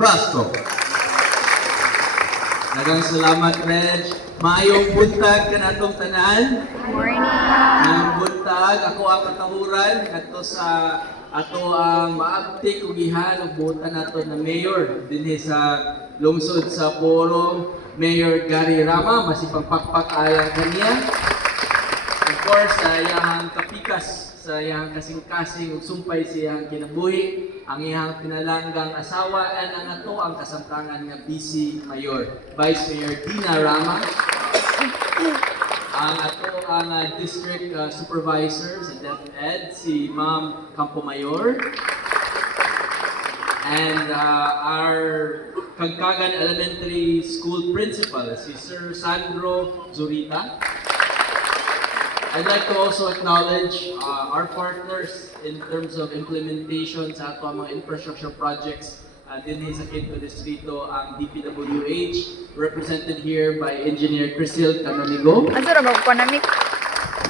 Prasto. Daghang salamat, Reg. Maayong buntag kanatong tanan. Morning. Maayong buntag, ako ang katahuran ngadto sa ato ang maabtik ug ihan ug buotan nato na mayor dinhi sa lungsod sa Poro, Mayor Gary Rama, masipang pakpak alang kaniya. Of course, sa iyahang kapikas, sa iyahang kasing-kasing ug sumpay sa iyahang kinabuhi, ang iyahang pinalanggang asawa and ang ato ang kasamtangan nga Vice Mayor, Vice Mayor Dina Rama. Ang ato ang district supervisor sa DepEd, si Ma'am Campomayor. And our Kagkagan Elementary School Principal, si Sir Sandro Zurita. I'd like to also acknowledge our partners in terms of implementation sa ato mga infrastructure projects din sa Quinto Distrito, ang DPWH, represented here by Engineer Crisil Canonigo. Asa ra ba ko na